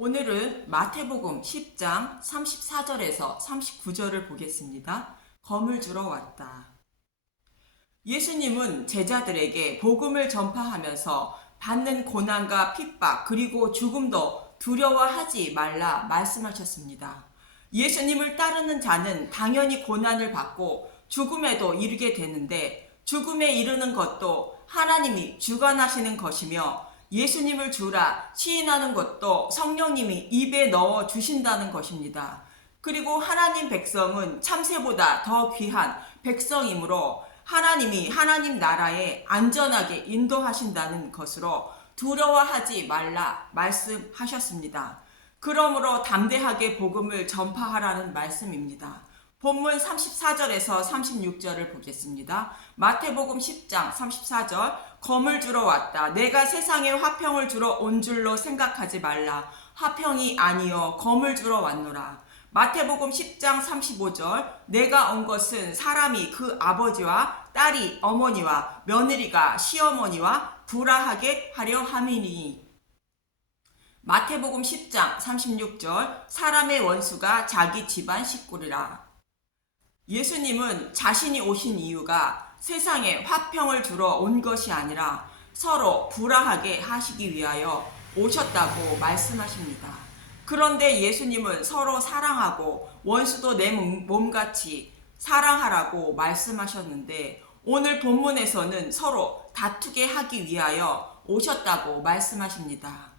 오늘은 마태복음 10장 34절에서 39절을 보겠습니다. 검을 주러 왔다. 예수님은 제자들에게 복음을 전파하면서 받는 고난과 핍박 그리고 죽음도 두려워하지 말라 말씀하셨습니다. 예수님을 따르는 자는 당연히 고난을 받고 죽음에도 이르게 되는데 죽음에 이르는 것도 하나님이 주관하시는 것이며 예수님을 주라 시인하는 것도 성령님이 입에 넣어 주신다는 것입니다. 그리고 하나님 백성은 참새보다 더 귀한 백성이므로 하나님이 하나님 나라에 안전하게 인도하신다는 것으로 두려워하지 말라 말씀하셨습니다. 그러므로 담대하게 복음을 전파하라는 말씀입니다. 본문 34절에서 36절을 보겠습니다. 마태복음 10장 34절 검을 주러 왔다. 내가 세상에 화평을 주러 온 줄로 생각하지 말라. 화평이 아니요 검을 주러 왔노라. 마태복음 10장 35절 내가 온 것은 사람이 그 아버지와 딸이 어머니와 며느리가 시어머니와 불화하게 하려 함이니. 마태복음 10장 36절 사람의 원수가 자기 집안 식구리라. 예수님은 자신이 오신 이유가 세상에 화평을 주러 온 것이 아니라 서로 불화하게 하시기 위하여 오셨다고 말씀하십니다. 그런데 예수님은 서로 사랑하고 원수도 내 몸같이 사랑하라고 말씀하셨는데 오늘 본문에서는 서로 다투게 하기 위하여 오셨다고 말씀하십니다.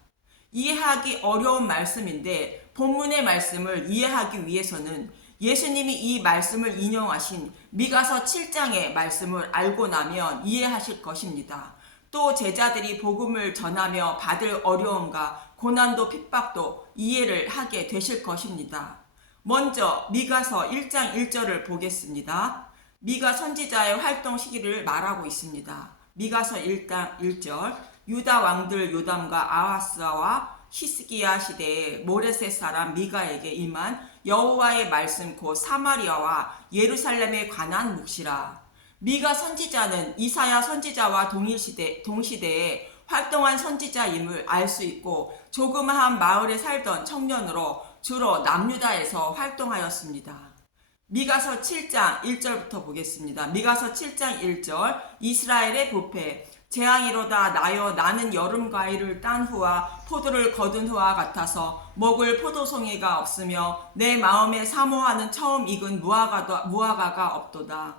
이해하기 어려운 말씀인데 본문의 말씀을 이해하기 위해서는 예수님이 이 말씀을 인용하신 미가서 7장의 말씀을 알고 나면 이해하실 것입니다. 또 제자들이 복음을 전하며 받을 어려움과 고난도 핍박도 이해를 하게 되실 것입니다. 먼저 미가서 1장 1절을 보겠습니다. 미가 선지자의 활동 시기를 말하고 있습니다. 미가서 1장 1절 유다 왕들 요담과 아하스와 히스기야 시대에 모레셋 사람 미가에게 임한 여호와의 말씀 곧 사마리아와 예루살렘에 관한 묵시라. 미가 선지자는 이사야 선지자와 동시대에 활동한 선지자임을 알 수 있고 조그마한 마을에 살던 청년으로 주로 남유다에서 활동하였습니다. 미가서 7장 1절부터 보겠습니다. 미가서 7장 1절 이스라엘의 부패 재앙이로다 나여 나는 여름 과일을 딴 후와 포도를 거둔 후와 같아서 먹을 포도송이가 없으며 내 마음에 사모하는 처음 익은 무화과가 없도다.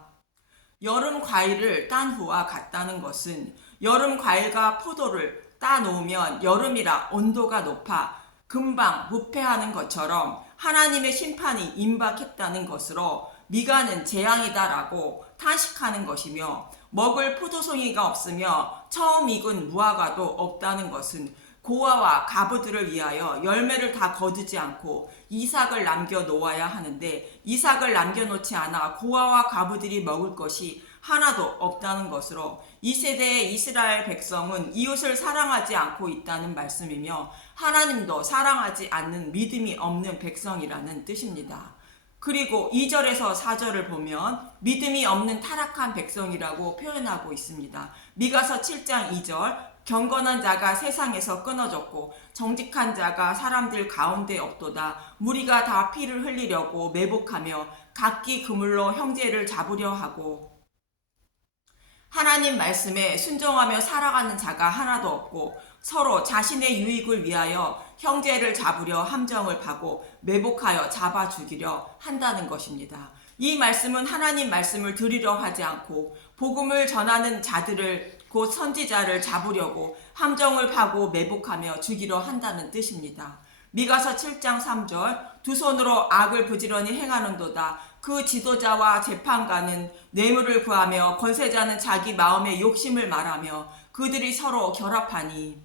여름 과일을 딴 후와 같다는 것은 여름 과일과 포도를 따 놓으면 여름이라 온도가 높아 금방 부패하는 것처럼 하나님의 심판이 임박했다는 것으로 미가는 재앙이다라고 탄식하는 것이며 먹을 포도송이가 없으며 처음 익은 무화과도 없다는 것은 고아와 가부들을 위하여 열매를 다 거두지 않고 이삭을 남겨 놓아야 하는데 이삭을 남겨놓지 않아 고아와 가부들이 먹을 것이 하나도 없다는 것으로 이 세대의 이스라엘 백성은 이웃을 사랑하지 않고 있다는 말씀이며 하나님도 사랑하지 않는 믿음이 없는 백성이라는 뜻입니다. 그리고 2절에서 4절을 보면 믿음이 없는 타락한 백성이라고 표현하고 있습니다. 미가서 7장 2절 경건한 자가 세상에서 끊어졌고 정직한 자가 사람들 가운데 없도다. 무리가 다 피를 흘리려고 매복하며 각기 그물로 형제를 잡으려 하고 하나님 말씀에 순종하며 살아가는 자가 하나도 없고 서로 자신의 유익을 위하여 형제를 잡으려 함정을 파고 매복하여 잡아 죽이려 한다는 것입니다. 이 말씀은 하나님 말씀을 들으려 하지 않고 복음을 전하는 자들을 곧 선지자를 잡으려고 함정을 파고 매복하며 죽이려 한다는 뜻입니다. 미가서 7장 3절 두 손으로 악을 부지런히 행하는도다. 그 지도자와 재판관은 뇌물을 구하며 권세자는 자기 마음의 욕심을 말하며 그들이 서로 결합하니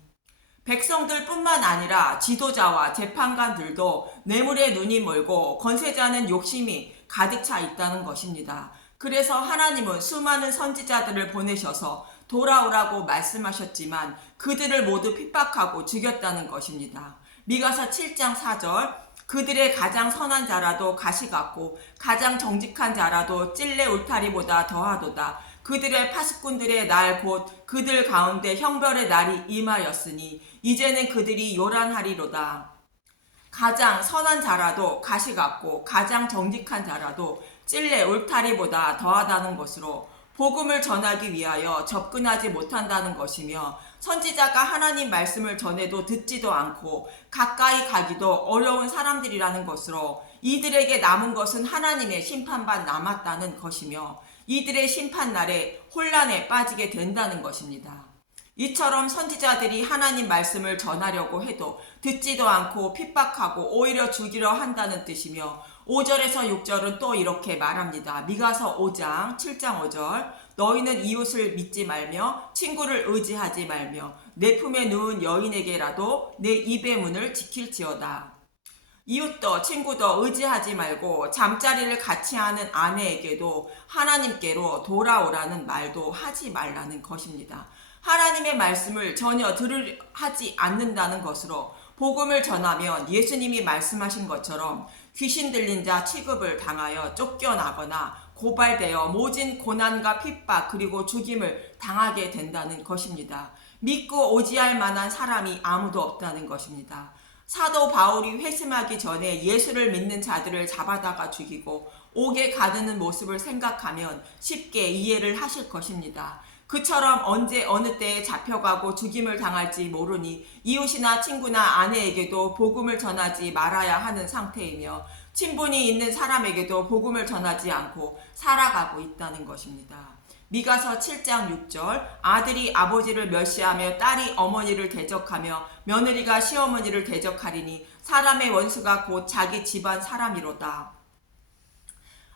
백성들뿐만 아니라 지도자와 재판관들도 뇌물에 눈이 멀고 권세자는 욕심이 가득 차 있다는 것입니다. 그래서 하나님은 수많은 선지자들을 보내셔서 돌아오라고 말씀하셨지만 그들을 모두 핍박하고 죽였다는 것입니다. 미가서 7장 4절 그들의 가장 선한 자라도 가시 같고 가장 정직한 자라도 찔레 울타리보다 더하도다. 그들의 파수꾼들의 날 곧 그들 가운데 형벌의 날이 임하였으니 이제는 그들이 요란하리로다. 가장 선한 자라도 가시 같고 가장 정직한 자라도 찔레 울타리보다 더하다는 것으로 복음을 전하기 위하여 접근하지 못한다는 것이며, 선지자가 하나님 말씀을 전해도 듣지도 않고 가까이 가기도 어려운 사람들이라는 것으로 이들에게 남은 것은 하나님의 심판만 남았다는 것이며, 이들의 심판날에 혼란에 빠지게 된다는 것입니다. 이처럼 선지자들이 하나님 말씀을 전하려고 해도 듣지도 않고 핍박하고 오히려 죽이려 한다는 뜻이며, 5절에서 6절은 또 이렇게 말합니다. 미가서 5장 7장 5절, 너희는 이웃을 믿지 말며 친구를 의지하지 말며 내 품에 누운 여인에게라도 내 입의 문을 지킬지어다. 이웃도 친구도 의지하지 말고 잠자리를 같이 하는 아내에게도 하나님께로 돌아오라는 말도 하지 말라는 것입니다. 하나님의 말씀을 전혀 하지 않는다는 것으로 복음을 전하면 예수님이 말씀하신 것처럼 귀신 들린 자 취급을 당하여 쫓겨나거나 고발되어 모진 고난과 핍박 그리고 죽임을 당하게 된다는 것입니다. 믿고 오지할 만한 사람이 아무도 없다는 것입니다. 사도 바울이 회심하기 전에 예수를 믿는 자들을 잡아다가 죽이고 옥에 가두는 모습을 생각하면 쉽게 이해를 하실 것입니다. 그처럼 언제 어느 때에 잡혀가고 죽임을 당할지 모르니 이웃이나 친구나 아내에게도 복음을 전하지 말아야 하는 상태이며, 친분이 있는 사람에게도 복음을 전하지 않고 살아가고 있다는 것입니다. 미가서 7장 6절, 아들이 아버지를 멸시하며 딸이 어머니를 대적하며 며느리가 시어머니를 대적하리니 사람의 원수가 곧 자기 집안 사람이로다.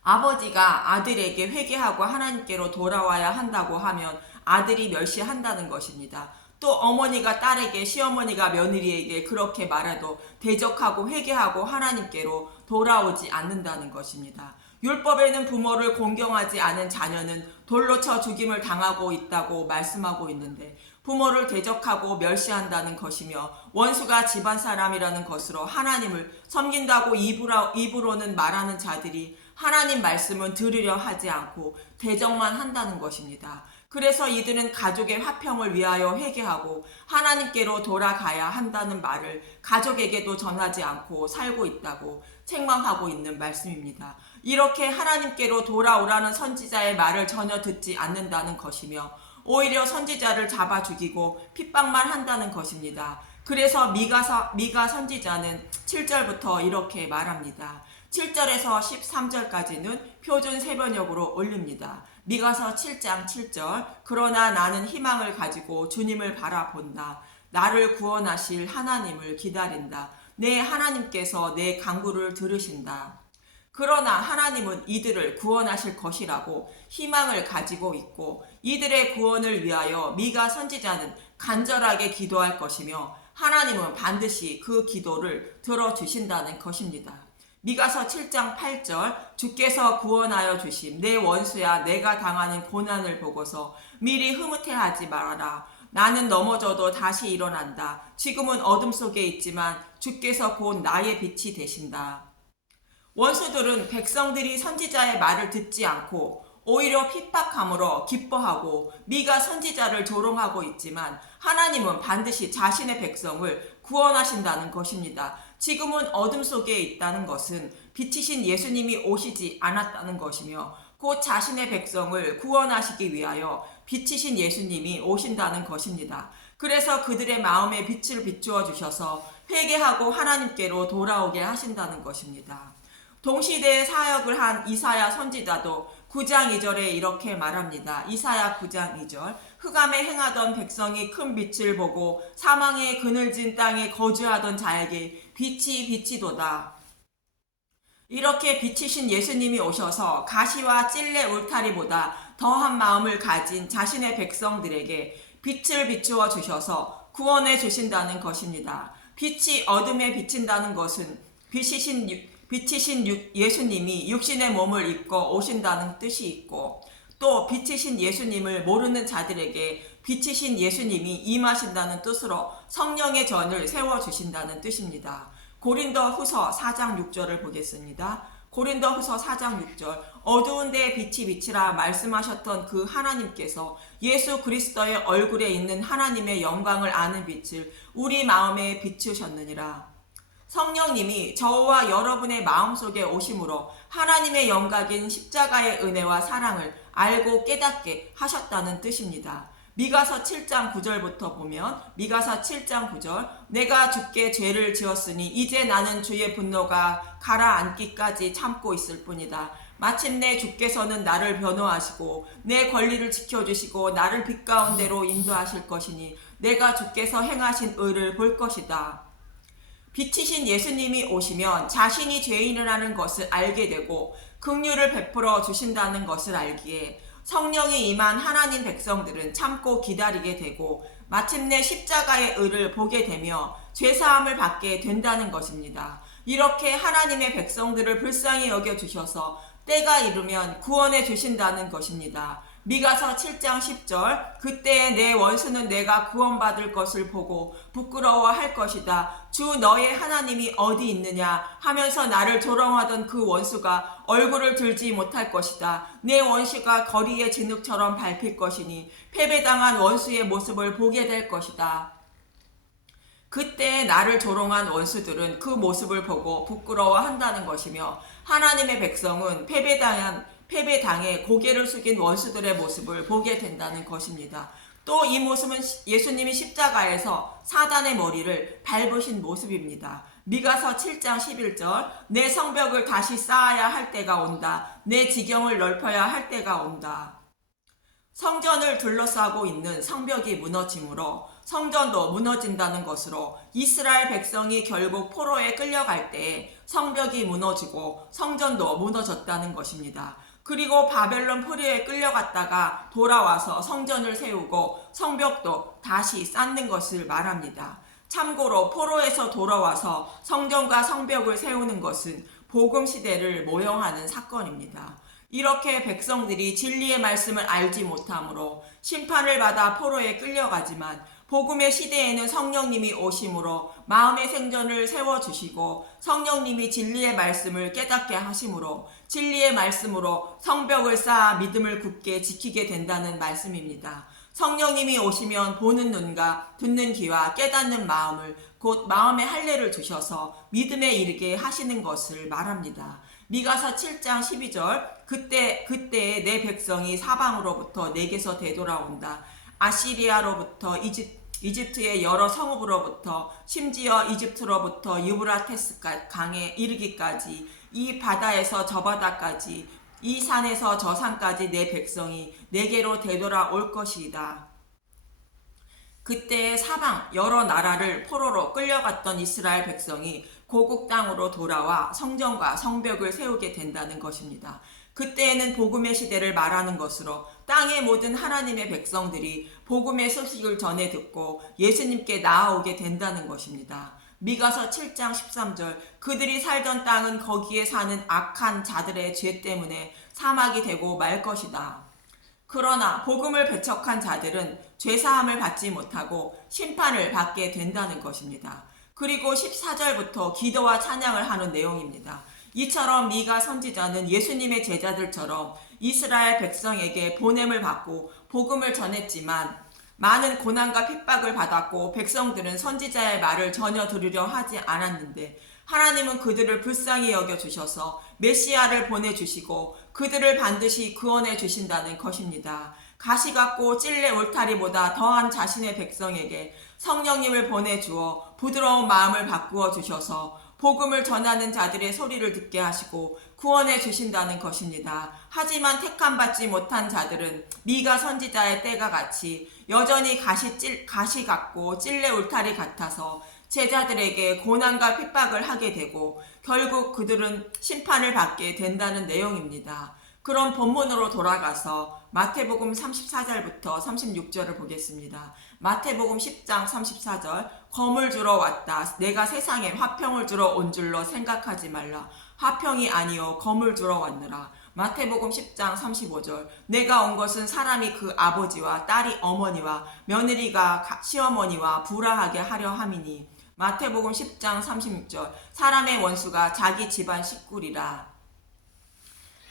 아버지가 아들에게 회개하고 하나님께로 돌아와야 한다고 하면 아들이 멸시한다는 것입니다. 또 어머니가 딸에게, 시어머니가 며느리에게 그렇게 말해도 대적하고 회개하고 하나님께로 돌아오지 않는다는 것입니다. 율법에는 부모를 공경하지 않은 자녀는 돌로 쳐 죽임을 당하고 있다고 말씀하고 있는데, 부모를 대적하고 멸시한다는 것이며 원수가 집안 사람이라는 것으로 하나님을 섬긴다고 입으로는 말하는 자들이 하나님 말씀은 들으려 하지 않고 대적만 한다는 것입니다. 그래서 이들은 가족의 화평을 위하여 회개하고 하나님께로 돌아가야 한다는 말을 가족에게도 전하지 않고 살고 있다고 책망하고 있는 말씀입니다. 이렇게 하나님께로 돌아오라는 선지자의 말을 전혀 듣지 않는다는 것이며 오히려 선지자를 잡아 죽이고 핍박만 한다는 것입니다. 그래서 미가 선지자는 7절부터 이렇게 말합니다. 7절에서 13절까지는 표준 세번역으로 올립니다. 미가서 7장 7절, 그러나 나는 희망을 가지고 주님을 바라본다. 나를 구원하실 하나님을 기다린다. 내 하나님께서 내 간구를 들으신다. 그러나 하나님은 이들을 구원하실 것이라고 희망을 가지고 있고, 이들의 구원을 위하여 미가 선지자는 간절하게 기도할 것이며 하나님은 반드시 그 기도를 들어주신다는 것입니다. 미가서 7장 8절, 주께서 구원하여 주심 내 원수야 내가 당하는 고난을 보고서 미리 흐뭇해하지 말아라. 나는 넘어져도 다시 일어난다. 지금은 어둠 속에 있지만 주께서 곧 나의 빛이 되신다. 원수들은 백성들이 선지자의 말을 듣지 않고 오히려 핍박함으로 기뻐하고 미가 선지자를 조롱하고 있지만, 하나님은 반드시 자신의 백성을 구원하신다는 것입니다. 지금은 어둠 속에 있다는 것은 빛이신 예수님이 오시지 않았다는 것이며 곧 자신의 백성을 구원하시기 위하여 빛이신 예수님이 오신다는 것입니다. 그래서 그들의 마음에 빛을 비추어 주셔서 회개하고 하나님께로 돌아오게 하신다는 것입니다. 동시대에 사역을 한 이사야 선지자도 9장 2절에 이렇게 말합니다. 이사야 9장 2절, 흑암에 행하던 백성이 큰 빛을 보고 사망의 그늘진 땅에 거주하던 자에게 빛이 비치도다. 이렇게 빛이신 예수님이 오셔서 가시와 찔레 울타리보다 더한 마음을 가진 자신의 백성들에게 빛을 비추어 주셔서 구원해 주신다는 것입니다. 빛이 어둠에 비친다는 것은 빛이신 예수님이 육신의 몸을 입고 오신다는 뜻이 있고, 또 빛이신 예수님을 모르는 자들에게 빛이신 예수님이 임하신다는 뜻으로 성령의 전을 세워주신다는 뜻입니다. 고린도 후서 4장 6절을 보겠습니다. 고린도 후서 4장 6절, 어두운 데에 빛이 비치라 말씀하셨던 그 하나님께서 예수 그리스도의 얼굴에 있는 하나님의 영광을 아는 빛을 우리 마음에 비추셨느니라. 성령님이 저와 여러분의 마음속에 오심으로 하나님의 영각인 십자가의 은혜와 사랑을 알고 깨닫게 하셨다는 뜻입니다. 미가서 7장 9절부터 보면 미가서 7장 9절 내가 주께 죄를 지었으니 이제 나는 주의 분노가 가라앉기까지 참고 있을 뿐이다. 마침내 주께서는 나를 변호하시고 내 권리를 지켜주시고 나를 빛 가운데로 인도하실 것이니 내가 주께서 행하신 의를 볼 것이다. 빛이신 예수님이 오시면 자신이 죄인이라는 것을 알게 되고 긍휼을 베풀어 주신다는 것을 알기에 성령이 임한 하나님 백성들은 참고 기다리게 되고 마침내 십자가의 의를 보게 되며 죄사함을 받게 된다는 것입니다. 이렇게 하나님의 백성들을 불쌍히 여겨주셔서 때가 이르면 구원해 주신다는 것입니다. 미가서 7장 10절 그때에 내 원수는 내가 구원받을 것을 보고 부끄러워할 것이다. 주 너의 하나님이 어디 있느냐 하면서 나를 조롱하던 그 원수가 얼굴을 들지 못할 것이다. 내 원수가 거리의 진흙처럼 밟힐 것이니 패배당한 원수의 모습을 보게 될 것이다. 그때 나를 조롱한 원수들은 그 모습을 보고 부끄러워한다는 것이며 하나님의 백성은 패배당해 고개를 숙인 원수들의 모습을 보게 된다는 것입니다. 또 이 모습은 예수님이 십자가에서 사단의 머리를 밟으신 모습입니다. 미가서 7장 11절 내 성벽을 다시 쌓아야 할 때가 온다. 내 지경을 넓혀야 할 때가 온다. 성전을 둘러싸고 있는 성벽이 무너짐으로 성전도 무너진다는 것으로 이스라엘 백성이 결국 포로에 끌려갈 때에 성벽이 무너지고 성전도 무너졌다는 것입니다. 그리고 바벨론 포로에 끌려갔다가 돌아와서 성전을 세우고 성벽도 다시 쌓는 것을 말합니다. 참고로 포로에서 돌아와서 성전과 성벽을 세우는 것은 복음 시대를 모형하는 사건입니다. 이렇게 백성들이 진리의 말씀을 알지 못함으로 심판을 받아 포로에 끌려가지만 복음의 시대에는 성령님이 오심으로 마음의 생전을 세워주시고 성령님이 진리의 말씀을 깨닫게 하심으로 진리의 말씀으로 성벽을 쌓아 믿음을 굳게 지키게 된다는 말씀입니다. 성령님이 오시면 보는 눈과 듣는 귀와 깨닫는 마음을 곧 마음의 할례를 주셔서 믿음에 이르게 하시는 것을 말합니다. 미가서 7장 12절 그때에 내 백성이 사방으로부터 내게서 되돌아온다. 아시리아로부터 이집트의 여러 성읍으로부터 심지어 이집트로부터 유브라테스 강에 이르기까지 이 바다에서 저 바다까지 이 산에서 저 산까지 내 백성이 내게로 되돌아올 것이다. 그때 사방 여러 나라를 포로로 끌려갔던 이스라엘 백성이 고국 땅으로 돌아와 성전과 성벽을 세우게 된다는 것입니다. 그때에는 복음의 시대를 말하는 것으로 땅의 모든 하나님의 백성들이 복음의 소식을 전해 듣고 예수님께 나아오게 된다는 것입니다. 미가서 7장 13절 그들이 살던 땅은 거기에 사는 악한 자들의 죄 때문에 사막이 되고 말 것이다. 그러나 복음을 배척한 자들은 죄사함을 받지 못하고 심판을 받게 된다는 것입니다. 그리고 14절부터 기도와 찬양을 하는 내용입니다. 이처럼 미가 선지자는 예수님의 제자들처럼 이스라엘 백성에게 보냄을 받고 복음을 전했지만 많은 고난과 핍박을 받았고 백성들은 선지자의 말을 전혀 들으려 하지 않았는데 하나님은 그들을 불쌍히 여겨주셔서 메시아를 보내주시고 그들을 반드시 구원해 주신다는 것입니다. 가시 같고 찔레 울타리보다 더한 자신의 백성에게 성령님을 보내주어 부드러운 마음을 바꾸어 주셔서 복음을 전하는 자들의 소리를 듣게 하시고 구원해 주신다는 것입니다. 하지만 택함받지 못한 자들은 미가 선지자의 때가 같이 여전히 가시 같고 찔레 울타리 같아서 제자들에게 고난과 핍박을 하게 되고 결국 그들은 심판을 받게 된다는 내용입니다. 그럼 본문으로 돌아가서 마태복음 34절부터 36절을 보겠습니다. 마태복음 10장 34절 검을 주러 왔다. 내가 세상에 화평을 주러 온 줄로 생각하지 말라. 화평이 아니요 검을 주러 왔느라. 마태복음 10장 35절 내가 온 것은 사람이 그 아버지와 딸이 어머니와 며느리가 시어머니와 불화하게 하려 함이니. 마태복음 10장 36절 사람의 원수가 자기 집안 식구리라.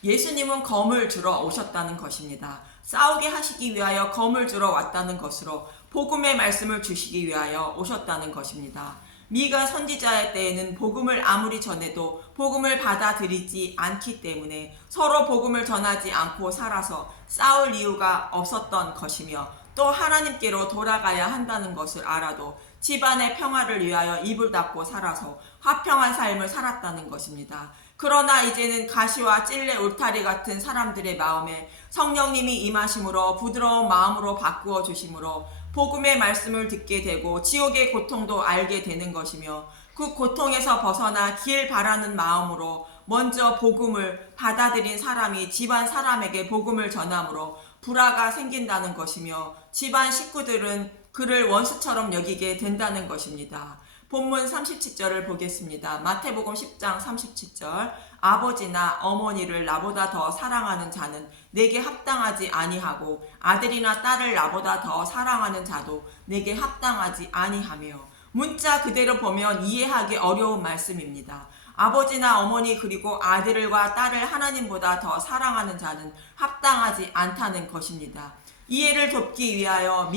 예수님은 검을 주러 오셨다는 것입니다. 싸우게 하시기 위하여 검을 주러 왔다는 것으로 복음의 말씀을 주시기 위하여 오셨다는 것입니다. 미가 선지자의 때에는 복음을 아무리 전해도 복음을 받아들이지 않기 때문에 서로 복음을 전하지 않고 살아서 싸울 이유가 없었던 것이며, 또 하나님께로 돌아가야 한다는 것을 알아도 집안의 평화를 위하여 입을 닫고 살아서 화평한 삶을 살았다는 것입니다. 그러나 이제는 가시와 찔레 울타리 같은 사람들의 마음에 성령님이 임하심으로 부드러운 마음으로 바꾸어 주심으로 복음의 말씀을 듣게 되고 지옥의 고통도 알게 되는 것이며, 그 고통에서 벗어나 길 바라는 마음으로 먼저 복음을 받아들인 사람이 집안 사람에게 복음을 전함으로 불화가 생긴다는 것이며, 집안 식구들은 그를 원수처럼 여기게 된다는 것입니다. 본문 37절을 보겠습니다. 마태복음 10장 37절. 아버지나 어머니를 나보다 더 사랑하는 자는 내게 합당하지 아니하고 아들이나 딸을 나보다 더 사랑하는 자도 내게 합당하지 아니하며. 문자 그대로 보면 이해하기 어려운 말씀입니다. 아버지나 어머니 그리고 아들과 딸을 하나님보다 더 사랑하는 자는 합당하지 않다는 것입니다. 이해를 돕기 위하여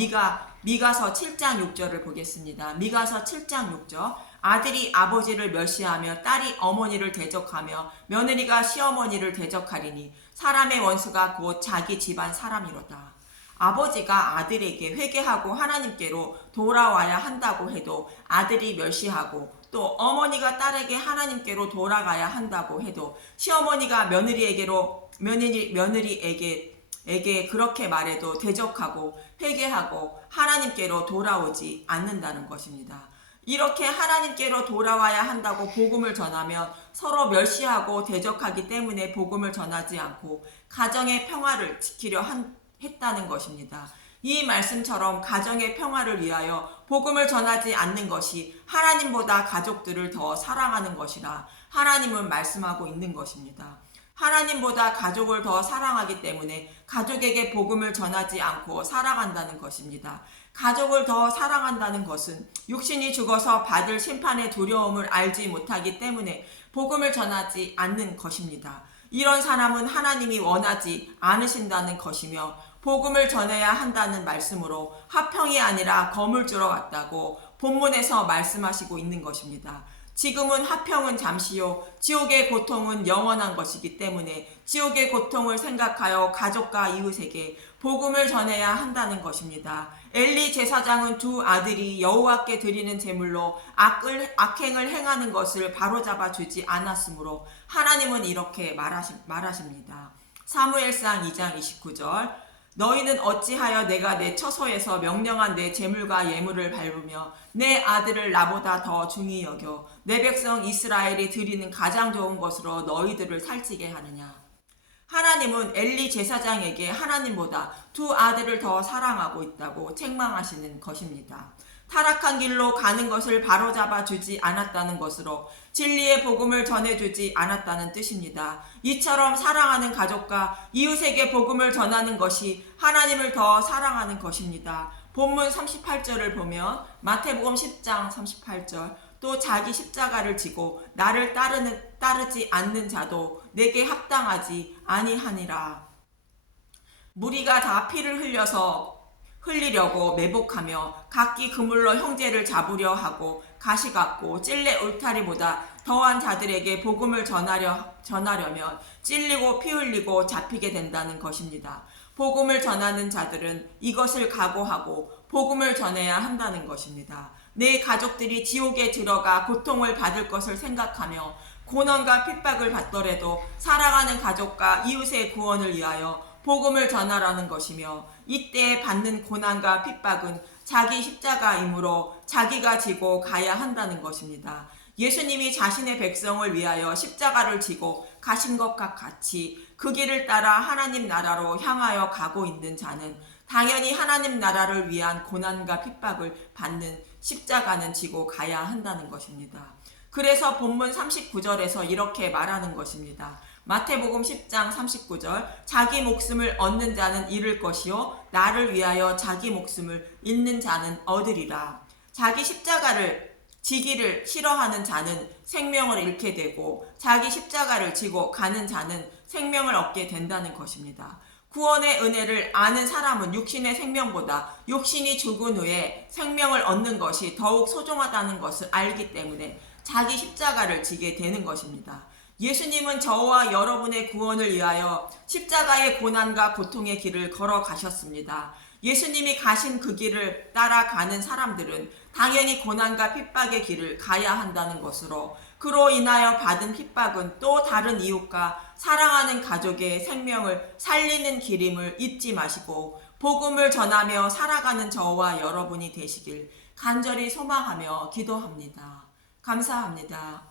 미가서 7장 6절을 보겠습니다. 미가서 7장 6절. 아들이 아버지를 멸시하며 딸이 어머니를 대적하며 며느리가 시어머니를 대적하리니 사람의 원수가 곧 자기 집안 사람이로다. 아버지가 아들에게 회개하고 하나님께로 돌아와야 한다고 해도 아들이 멸시하고, 또 어머니가 딸에게 하나님께로 돌아가야 한다고 해도 시어머니가 며느리에게 그렇게 말해도 대적하고 회개하고 하나님께로 돌아오지 않는다는 것입니다. 이렇게 하나님께로 돌아와야 한다고 복음을 전하면 서로 멸시하고 대적하기 때문에 복음을 전하지 않고 가정의 평화를 지키려 했다는 것입니다. 이 말씀처럼 가정의 평화를 위하여 복음을 전하지 않는 것이 하나님보다 가족들을 더 사랑하는 것이라 하나님은 말씀하고 있는 것입니다. 하나님보다 가족을 더 사랑하기 때문에 가족에게 복음을 전하지 않고 살아간다는 것입니다. 가족을 더 사랑한다는 것은 육신이 죽어서 받을 심판의 두려움을 알지 못하기 때문에 복음을 전하지 않는 것입니다. 이런 사람은 하나님이 원하지 않으신다는 것이며, 복음을 전해야 한다는 말씀으로 화평이 아니라 검을 주러 왔다고 본문에서 말씀하시고 있는 것입니다. 지금은 화평은 잠시요 지옥의 고통은 영원한 것이기 때문에 지옥의 고통을 생각하여 가족과 이웃에게 복음을 전해야 한다는 것입니다. 엘리 제사장은 두 아들이 여호와께 드리는 제물로 악행을 행하는 것을 바로잡아 주지 않았으므로 하나님은 이렇게 말하십니다. 사무엘상 2장 29절. 너희는 어찌하여 내가 내 처소에서 명령한 내 제물과 예물을 밟으며 내 아들을 나보다 더 중히 여겨 내 백성 이스라엘이 드리는 가장 좋은 것으로 너희들을 살찌게 하느냐. 하나님은 엘리 제사장에게 하나님보다 두 아들을 더 사랑하고 있다고 책망하시는 것입니다. 타락한 길로 가는 것을 바로잡아 주지 않았다는 것으로 진리의 복음을 전해주지 않았다는 뜻입니다. 이처럼 사랑하는 가족과 이웃에게 복음을 전하는 것이 하나님을 더 사랑하는 것입니다. 본문 38절을 보면 마태복음 10장 38절. 또 자기 십자가를 지고 나를 따르지 않는 자도 내게 합당하지 아니하니라. 무리가 다 피를 흘리려고 매복하며 각기 그물로 형제를 잡으려 하고 가시 같고 찔레 울타리보다 더한 자들에게 복음을 전하려면 찔리고 피 흘리고 잡히게 된다는 것입니다. 복음을 전하는 자들은 이것을 각오하고 복음을 전해야 한다는 것입니다. 내 가족들이 지옥에 들어가 고통을 받을 것을 생각하며 고난과 핍박을 받더라도 사랑하는 가족과 이웃의 구원을 위하여 복음을 전하라는 것이며, 이때 받는 고난과 핍박은 자기 십자가이므로 자기가 지고 가야 한다는 것입니다. 예수님이 자신의 백성을 위하여 십자가를 지고 가신 것과 같이 그 길을 따라 하나님 나라로 향하여 가고 있는 자는 당연히 하나님 나라를 위한 고난과 핍박을 받는 십자가는 지고 가야 한다는 것입니다. 그래서 본문 39절에서 이렇게 말하는 것입니다. 마태복음 10장 39절. 자기 목숨을 얻는 자는 잃을 것이요 나를 위하여 자기 목숨을 잃는 자는 얻으리라. 자기 십자가를 지기를 싫어하는 자는 생명을 잃게 되고 자기 십자가를 지고 가는 자는 생명을 얻게 된다는 것입니다. 구원의 은혜를 아는 사람은 육신의 생명보다 육신이 죽은 후에 생명을 얻는 것이 더욱 소중하다는 것을 알기 때문에 자기 십자가를 지게 되는 것입니다. 예수님은 저와 여러분의 구원을 위하여 십자가의 고난과 고통의 길을 걸어가셨습니다. 예수님이 가신 그 길을 따라가는 사람들은 당연히 고난과 핍박의 길을 가야 한다는 것으로, 그로 인하여 받은 핍박은 또 다른 이웃과 사랑하는 가족의 생명을 살리는 길임을 잊지 마시고 복음을 전하며 살아가는 저와 여러분이 되시길 간절히 소망하며 기도합니다. 감사합니다.